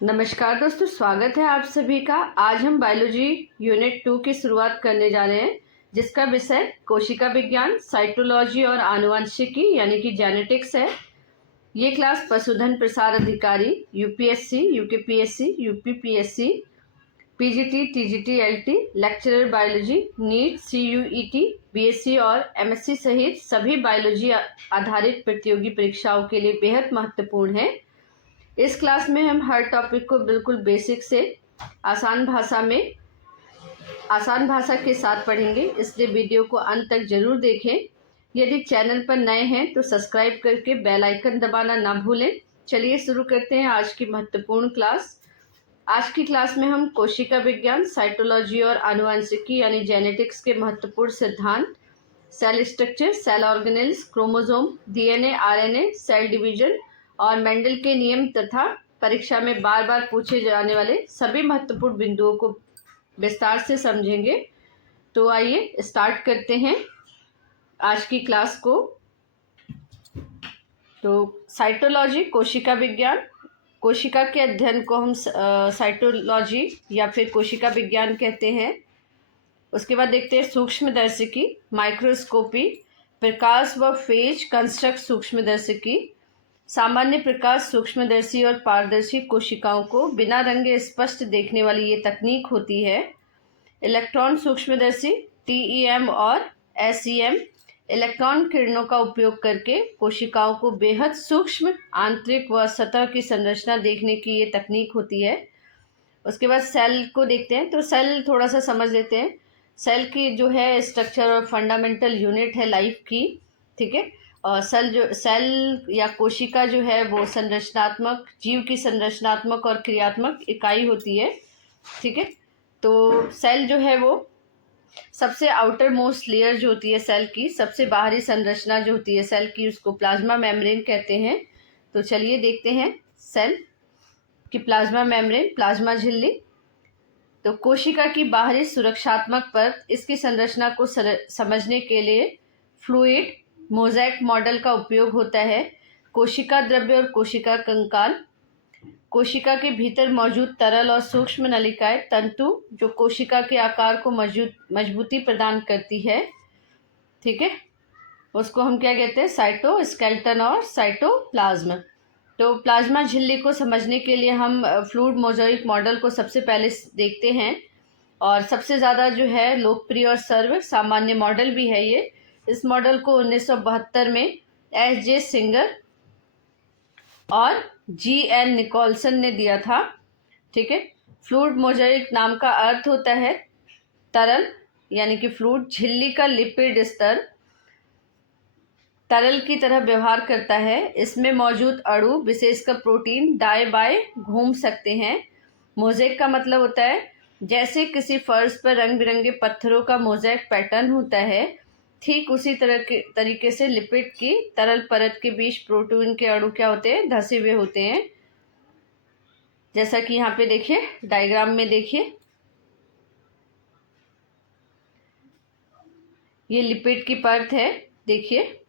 नमस्कार दोस्तों, स्वागत है आप सभी का। आज हम बायोलॉजी यूनिट 2 की शुरुआत करने जा रहे हैं, जिसका विषय कोशिका विज्ञान, साइटोलॉजी और आनुवंशिकी यानी कि जेनेटिक्स है। ये क्लास पशुधन प्रसार अधिकारी, UPSC, UKPSC, UPPSC, PGT, TGT, LT, lecturer biology, NEET, CUET, BSc और एमएससी सहित सभी बायोलॉजी आधारित प्रतियोगी परीक्षाओं के लिए बेहद महत्वपूर्ण है। इस क्लास में हम हर टॉपिक को बिल्कुल बेसिक से आसान भाषा के साथ पढ़ेंगे, इसलिए वीडियो को अंत तक जरूर देखें। यदि चैनल पर नए हैं तो सब्सक्राइब करके बेल आइकन दबाना ना भूलें। चलिए शुरू करते हैं आज की महत्वपूर्ण क्लास। आज की क्लास में हम कोशिका विज्ञान, साइटोलॉजी और आनुवंशिकी यानी जेनेटिक्स के महत्वपूर्ण सिद्धांत, cell structure, cell organelles, chromosome, DNA, RNA, cell division और मेंडल के नियम तथा परीक्षा में बार बार पूछे जाने वाले सभी महत्वपूर्ण बिंदुओं को विस्तार से समझेंगे। तो आइए स्टार्ट करते हैं आज की क्लास को। तो साइटोलॉजी, कोशिका विज्ञान, कोशिका के अध्ययन को हम साइटोलॉजी या फिर कोशिका विज्ञान कहते हैं। उसके बाद देखते हैं सूक्ष्मदर्शिकी, माइक्रोस्कोपी, प्रकाश व फेज कंस्ट्रक्ट सूक्ष्मदर्शिकी, सामान्य प्रकाश सूक्ष्मदर्शी और पारदर्शी कोशिकाओं को बिना रंगे स्पष्ट देखने वाली ये तकनीक होती है। इलेक्ट्रॉन सूक्ष्मदर्शी, टीईएम और एसईएम, इलेक्ट्रॉन किरणों का उपयोग करके कोशिकाओं को बेहद सूक्ष्म आंतरिक व सतह की संरचना देखने की ये तकनीक होती है। उसके बाद सेल को देखते हैं, तो सेल थोड़ा सा समझ लेते हैं। सेल की जो है स्ट्रक्चर और फंडामेंटल यूनिट है लाइफ की, ठीक है। और सेल या कोशिका जो है वो संरचनात्मक, जीव की संरचनात्मक और क्रियात्मक इकाई होती है, ठीक है। तो सेल जो है वो सबसे आउटर मोस्ट लेयर जो होती है सेल की, सबसे बाहरी संरचना जो होती है सेल की, उसको प्लाज्मा मेम्ब्रेन कहते हैं। तो चलिए देखते हैं सेल की प्लाज्मा मेम्ब्रेन, प्लाज्मा झिल्ली। तो कोशिका की बाहरी सुरक्षात्मक परत, इसकी संरचना को समझने के लिए फ्लूइड मोज़ेक मॉडल का उपयोग होता है। कोशिका द्रव्य और कोशिका कंकाल, कोशिका के भीतर मौजूद तरल और सूक्ष्म नलिकाएं, तंतु जो कोशिका के आकार को मजबूती प्रदान करती है, ठीक है। उसको हम क्या कहते हैं? साइटोस्केलेटन और साइटोप्लाज्म। तो प्लाज्मा झिल्ली को समझने के लिए हम फ्लूइड मोज़ेक मॉडल को सबसे पहले देखते हैं, और सबसे ज़्यादा जो है लोकप्रिय और सर्व सामान्य मॉडल भी है ये। इस मॉडल को 1972 में एस.जे. सिंगर और जी.एन. निकोलसन ने दिया था, ठीक है। फ्लूइड मोज़ेक नाम का अर्थ होता है तरल, यानी कि फ्लूइड। झिल्ली का लिपिड स्तर तरल की तरह व्यवहार करता है। इसमें मौजूद अणु, विशेषकर प्रोटीन, दाएं बाएं घूम सकते हैं। मोज़ेक का मतलब होता है जैसे किसी फर्श पर रंग बिरंगे पत्थरों का मोज़ेक पैटर्न होता है, ठीक उसी तरीके से लिपिड की तरल परत के बीच प्रोटीन के अणु क्या होते हैं? धसे हुए होते हैं। जैसा कि यहाँ पे देखिए, डायग्राम में देखिए, ये लिपिड की परत है, देखिए,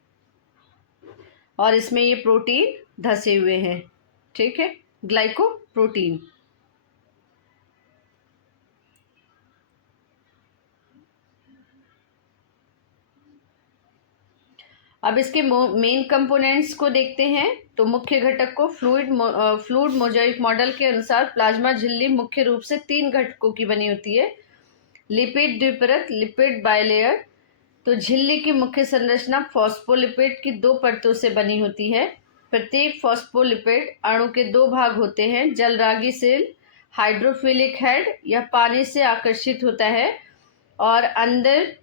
और इसमें ये प्रोटीन धसे हुए हैं, ठीक है, ग्लाइकोप्रोटीन। अब इसके मेन कंपोनेंट्स को देखते हैं। तो मुख्य घटक को फ्लूइड मोज़ेक मॉडल के अनुसार प्लाज्मा झिल्ली मुख्य रूप से 3 घटकों की बनी होती है। लिपिड द्विपरत, लिपिड बाइलेयर। तो झिल्ली की मुख्य संरचना फॉस्फोलिपिड की 2 परतों से बनी होती है। प्रत्येक फॉस्फोलिपिड अणु के 2 भाग होते हैं। जलरागी सेल हाइड्रोफिलिक हेड, यह पानी से आकर्षित होता है और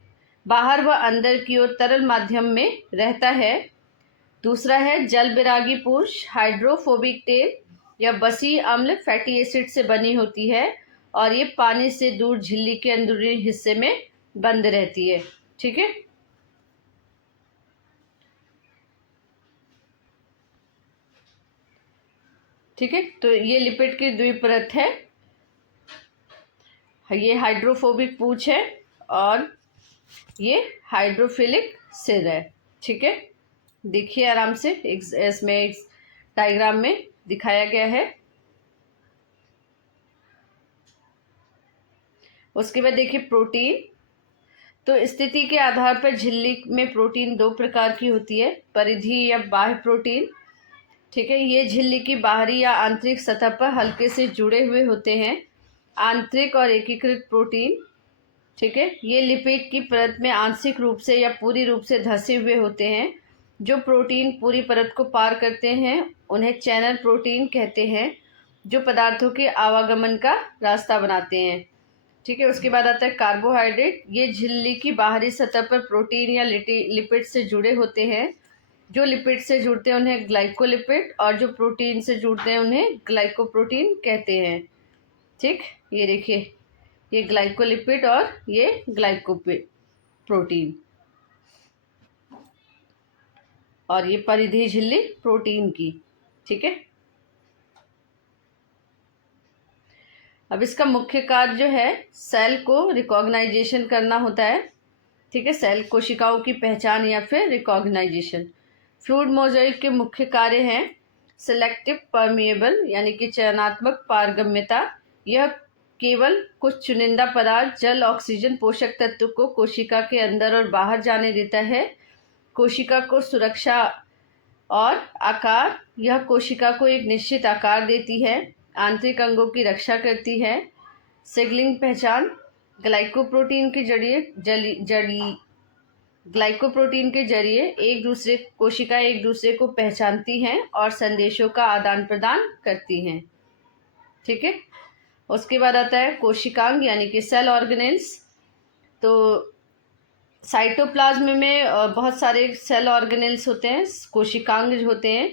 बाहर व अंदर की ओर तरल माध्यम में रहता है। दूसरा है जल विरागी पुष हाइड्रोफोबिक टेल, यह बसी अम्ल फैटी एसिड से बनी होती है और ये पानी से दूर झिल्ली के अंदरूनी हिस्से में बंद रहती है, ठीक है। ठीक है, तो ये लिपिड की द्विपरत है, ये हाइड्रोफोबिक पूछ है और ये हाइड्रोफिलिक सिर है, ठीक है। देखिए आराम से, इसमें डायग्राम में दिखाया गया है। उसके बाद देखिए प्रोटीन। तो स्थिति के आधार पर झिल्ली में प्रोटीन दो प्रकार की होती है, परिधीय या बाह्य प्रोटीन। ठीक है, ये झिल्ली की बाहरी या आंतरिक सतह पर हल्के से जुड़े हुए होते हैं। आंतरिक और एकीकृत प्रोटीन, ठीक है, ये लिपिड की परत में आंशिक रूप से या पूरी रूप से धंसे हुए होते हैं। जो प्रोटीन पूरी परत को पार करते हैं उन्हें चैनल प्रोटीन कहते हैं, जो पदार्थों के आवागमन का रास्ता बनाते हैं। ठीक है, उसके बाद आता है कार्बोहाइड्रेट। ये झिल्ली की बाहरी सतह पर प्रोटीन या लिपिड से जुड़े होते हैं। जो लिपिड से जुड़ते हैं उन्हें ग्लाइकोलिपिड, और जो प्रोटीन से जुड़ते हैं उन्हें ग्लाइकोप्रोटीन कहते हैं। ठीक, ये देखिए, ये ग्लाइकोलिपिड और ये ग्लाइकोप्रोटीन, और ये परिधीय झिल्ली प्रोटीन की। ठीक है, अब इसका मुख्य कार्य जो है सेल को रिकॉग्नाइजेशन करना होता है। ठीक है, सेल कोशिकाओं की पहचान या फिर रिकॉग्नाइजेशन। फ्लूइड मोज़ेक के मुख्य कार्य हैं सिलेक्टिव परमिएबल, यानी कि चयनात्मक पारगम्यता। यह केवल कुछ चुनिंदा पदार्थ, जल, ऑक्सीजन, पोषक तत्व को कोशिका के अंदर और बाहर जाने देता है। कोशिका को सुरक्षा और आकार, यह कोशिका को एक निश्चित आकार देती है। आंतरिक अंगों की रक्षा करती है। सिग्नलिंग पहचान, ग्लाइकोप्रोटीन के जरिए कोशिका एक दूसरे को पहचानती हैं और संदेशों का आदान प्रदान करती हैं। ठीक है, उसके बाद आता है कोशिकांग, यानी कि सेल ऑर्गेनेल्स। तो साइटोप्लाज्म में बहुत सारे सेल ऑर्गेनेल्स होते हैं, कोशिकांग होते हैं।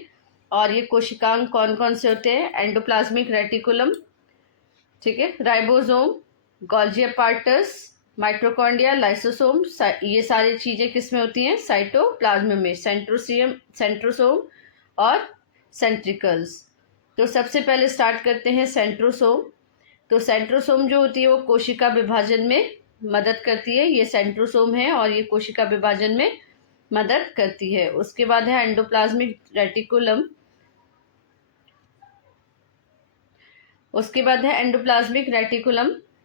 और ये कोशिकांग कौन कौन से होते हैं? एंडोप्लाज्मिक रेटिकुलम, ठीक है, ribosome, Golgi apparatus, mitochondria, lysosome. ये सारी चीज़ें किस में होती हैं? साइटोप्लाज्म में। सेंट्रोसोम और सेंट्रिकल्स। तो सबसे पहले स्टार्ट करते हैं सेंट्रोसोम। तो सेंट्रोसोम जो होती है वो कोशिका विभाजन में मदद करती है। ये सेंट्रोसोम है और ये कोशिका विभाजन में मदद करती है। उसके बाद है एंडोप्लाज्मिक रेटिकुलम।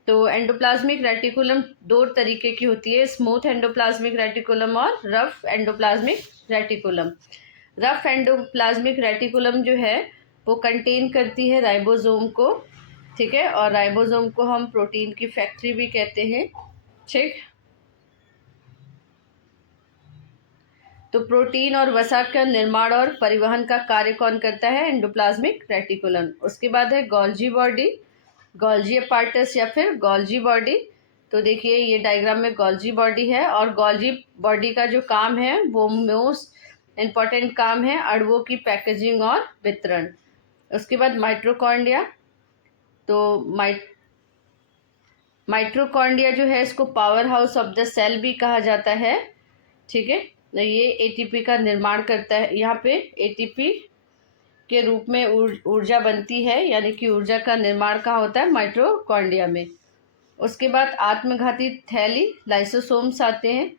तो एंडोप्लाज्मिक रेटिकुलम दो तरीके की होती है, स्मूथ एंडोप्लाज्मिक रेटिकुलम और rough endoplasmic reticulum. Rough endoplasmic reticulum जो है वो कंटेन करती है राइबोसोम को, ठीक है, और राइबोसोम को हम प्रोटीन की फैक्ट्री भी कहते हैं। ठीक, तो प्रोटीन और वसा का निर्माण और परिवहन का कार्य कौन करता है? Endoplasmic reticulum. उसके बाद है गोल्जी बॉडी, गोल्जी अपार्टस या फिर गोल्जी बॉडी। तो देखिए ये डायग्राम में गोल्जी बॉडी है, और गोल्जी बॉडी का जो काम है वो मोस्ट इम्पॉर्टेंट काम है अणुओं की पैकेजिंग और वितरण। उसके बाद माइटोकॉन्ड्रिया। तो माइटोकॉन्ड्रिया जो है इसको power house of the cell भी कहा जाता है। ठीक है, ये एटीपी का निर्माण करता है। यहाँ पे एटीपी के रूप में ऊर्जा बनती है, यानी कि ऊर्जा का निर्माण कहाँ होता है? माइटोकॉन्ड्रिया में। उसके बाद आत्मघाती थैली, लाइसोसोम्स आते हैं।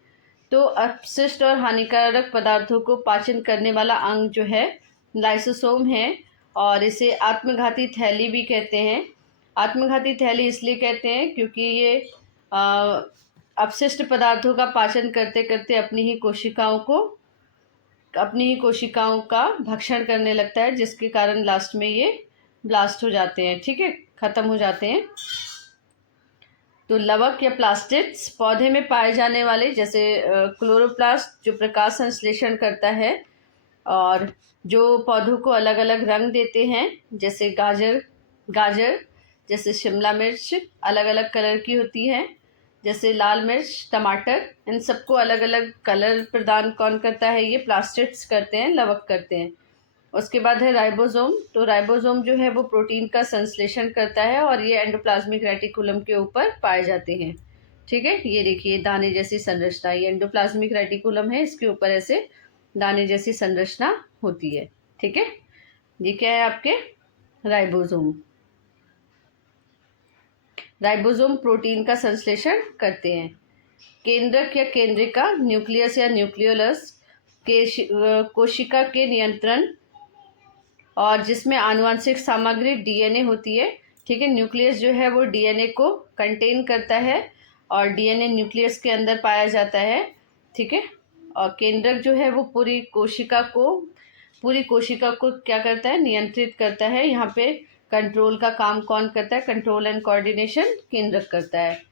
तो अपशिष्ट और हानिकारक पदार्थों को पाचन करने वाला अंग जो है लाइसोसोम है, और इसे आत्मघाती थैली भी कहते हैं। आत्मघाती थैली इसलिए कहते हैं क्योंकि ये अपशिष्ट पदार्थों का पाचन करते करते अपनी ही कोशिकाओं का भक्षण करने लगता है, जिसके कारण लास्ट में ये ब्लास्ट हो जाते हैं। ठीक है, खत्म हो जाते हैं। तो लवक या प्लास्टिड्स पौधे में पाए जाने वाले, जैसे क्लोरोप्लास्ट जो प्रकाश संश्लेषण करता है और जो पौधों को अलग अलग रंग देते हैं, जैसे गाजर जैसे शिमला मिर्च अलग अलग कलर की होती है, जैसे लाल मिर्च, टमाटर, इन सबको अलग अलग कलर प्रदान कौन करता है? ये प्लास्टिड्स करते हैं, लवक करते हैं। उसके बाद है राइबोसोम। तो राइबोसोम जो है वो प्रोटीन का संश्लेषण करता है, और ये एंडोप्लाज्मिक रेटिकुलम के ऊपर पाए जाते हैं। ठीक है, ये देखिए दाने जैसी संरचना, ये एंडोप्लाज्मिक रेटिकुलम है, इसके ऊपर ऐसे दाने जैसी संरचना होती है। ठीक है, ये क्या है आपके? राइबोसोम। राइबोसोम प्रोटीन का संश्लेषण करते हैं। केंद्रक या केंद्रिका, न्यूक्लियस या न्यूक्लियोलस कोशिका के नियंत्रण, और जिसमें आनुवंशिक सामग्री डीएनए होती है। ठीक है। न्यूक्लियस जो है वो डीएनए को कंटेन करता है और डीएनए न्यूक्लियस के अंदर पाया जाता है। ठीक है। और केंद्रक जो है वो पूरी कोशिका को क्या करता है, नियंत्रित करता है। यहाँ पे कंट्रोल का काम कौन करता है, कंट्रोल एंड कोऑर्डिनेशन केंद्रक करता है।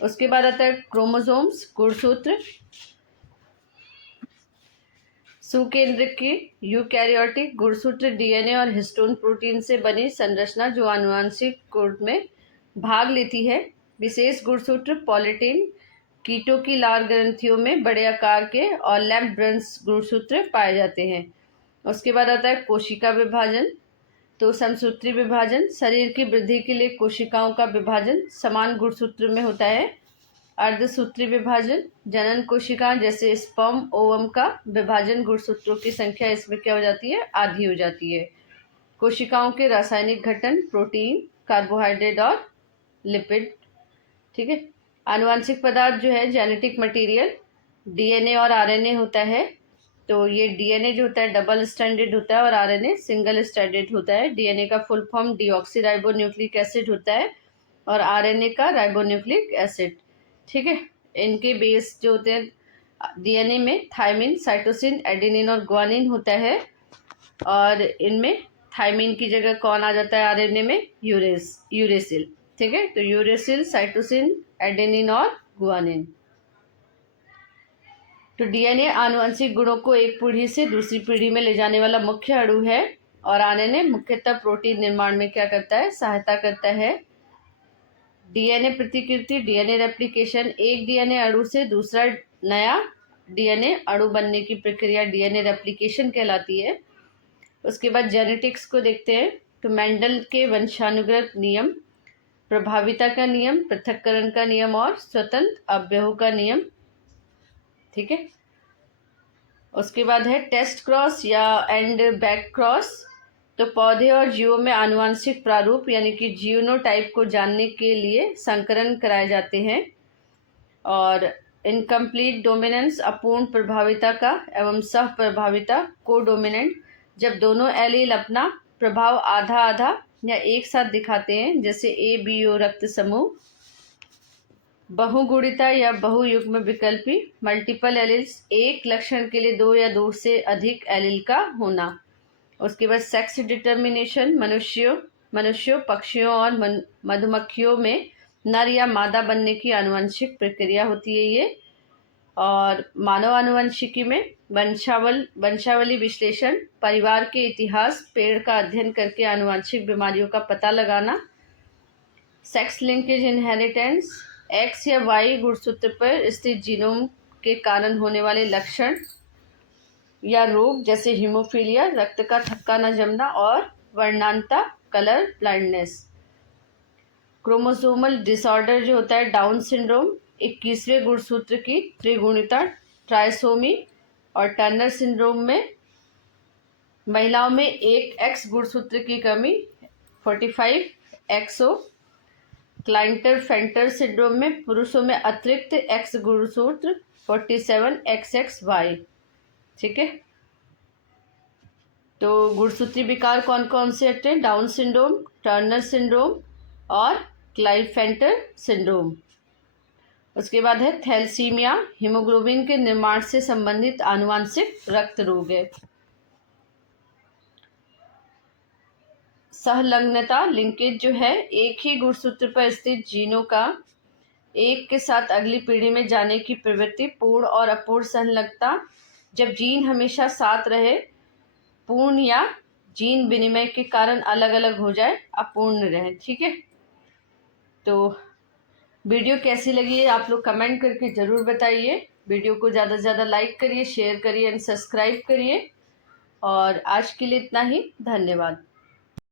उसके बाद आता है क्रोमोसोम्स, गुणसूत्र। सुकेंद्रक की यूकैरियोटिक गुणसूत्र डीएनए और हिस्टोन प्रोटीन से बनी संरचना जो आनुवंशिक कोड में भाग लेती है। विशेष गुणसूत्र पॉलीटीन कीटों की लार ग्रंथियों में बड़े आकार के और लैम्प ब्रंस गुणसूत्र पाए जाते हैं। उसके बाद आता है कोशिका विभाजन। तो समसूत्री विभाजन, शरीर की वृद्धि के लिए कोशिकाओं का विभाजन समान गुणसूत्र में होता है। अर्धसूत्री विभाजन, जनन कोशिका जैसे स्पर्म ओवम का विभाजन गुणसूत्रों की संख्या इसमें क्या हो जाती है, आधी हो जाती है। कोशिकाओं के रासायनिक गठन प्रोटीन, कार्बोहाइड्रेट और लिपिड। ठीक है। आनुवांशिक पदार्थ जो है जेनेटिक मटेरियल डीएनए और आरएनए होता है। तो ये डीएनए जो होता है डबल स्ट्रैंडेड होता है और आरएनए सिंगल स्ट्रैंडेड होता है। डीएनए का फुल फॉर्म डीऑक्सीराइबोन्यूक्लिक एसिड होता है और आरएनए का राइबोन्यूक्लिक एसिड। ठीक है। इनके बेस जो होते हैं डीएनए में थायमिन, साइटोसिन, एडेनिन और ग्वानिन होता है और इनमें थायमिन की जगह कौन आ जाता है आरएनए में, यूरेसिल। ठीक है। तो यूरेसिल, साइटोसिन, एडेनिन और ग्वानिन। तो डीएनए आनुवंशिक गुणों को एक पीढ़ी से दूसरी पीढ़ी में ले जाने वाला मुख्य अणु है और आरएनए मुख्यतः प्रोटीन निर्माण में क्या करता है, सहायता करता है। डीएनए प्रतिकृति, डीएनए रेप्लिकेशन, एक डीएनए अणु से दूसरा नया डीएनए अणु बनने की प्रक्रिया डीएनए रेप्लिकेशन कहलाती है। उसके बाद जेनेटिक्स को देखते हैं। तो मेंडल के वंशानुगत नियम, प्रभाविता का नियम, पृथक्करण का नियम और स्वतंत्र अवयवों का नियम। ठीक है। उसके बाद है टेस्ट क्रॉस या एंड बैक क्रॉस। तो पौधे और जीवों में आनुवांशिक प्रारूप यानी कि जीनोटाइप को जानने के लिए संकरण कराए जाते हैं। और इनकम्प्लीट डोमिनेंस, अपूर्ण प्रभाविता का, एवं सह प्रभाविता, को डोमिनेंट, जब दोनों एलील अपना प्रभाव आधा आधा या एक साथ दिखाते हैं, जैसे ए बी ओ रक्त समूह। बहुगुणिता या बहुयुग्म विकल्पी, मल्टीपल एलील्स, एक लक्षण के लिए दो या दो से अधिक एलील का होना। उसके बाद सेक्स डिटर्मिनेशन, मनुष्यों, पक्षियों और मधुमक्खियों में नर या मादा बनने की आनुवंशिक प्रक्रिया होती है ये। और मानव आनुवंशिकी में वंशावली विश्लेषण, परिवार के इतिहास, पेड़ का अध्ययन करके आनुवंशिक बीमारियों का पता लगाना। सेक्स लिंकेज इनहेरिटेंस, एक्स या वाई गुणसूत्र पर स्थित जीनोम के कारण होने वाले लक्षण या रोग जैसे हीमोफीलिया, रक्त का थक्का न जमना और वर्णांता, कलर ब्लाइंडनेस। क्रोमोसोमल डिसऑर्डर जो होता है डाउन सिंड्रोम, 21वें गुणसूत्र की त्रिगुणिता, ट्राइसोमी और टर्नर सिंड्रोम में महिलाओं में एक एक्स गुणसूत्र की कमी, 45 XO। क्लाइंटर फेंटर सिंड्रोम में पुरुषों में अतिरिक्त एक्स गुणसूत्र, 47 XXY। ठीक है। तो गुणसूत्री विकार कौन कौन से होते हैं, डाउन सिंड्रोम, टर्नर सिंड्रोम और क्लाइफेंटर सिंड्रोम। उसके बाद है थैलेसीमिया, हीमोग्लोबिन के निर्माण से संबंधित आनुवंशिक रक्त रोग है। सहलग्नता, लिंकेज जो है एक ही गुणसूत्र पर स्थित जीनों का एक के साथ अगली पीढ़ी में जाने की प्रवृत्ति। पूर्ण और अपूर्ण संलग्नता, जब जीन हमेशा साथ रहे, पूर्ण या जीन विनिमय के कारण अलग अलग हो जाए, अपूर्ण रहे। ठीक है। तो वीडियो कैसी लगी है आप लोग कमेंट करके ज़रूर बताइए। वीडियो को ज़्यादा से ज़्यादा लाइक करिए, शेयर करिए एंड सब्सक्राइब करिए। और आज के लिए इतना ही, धन्यवाद।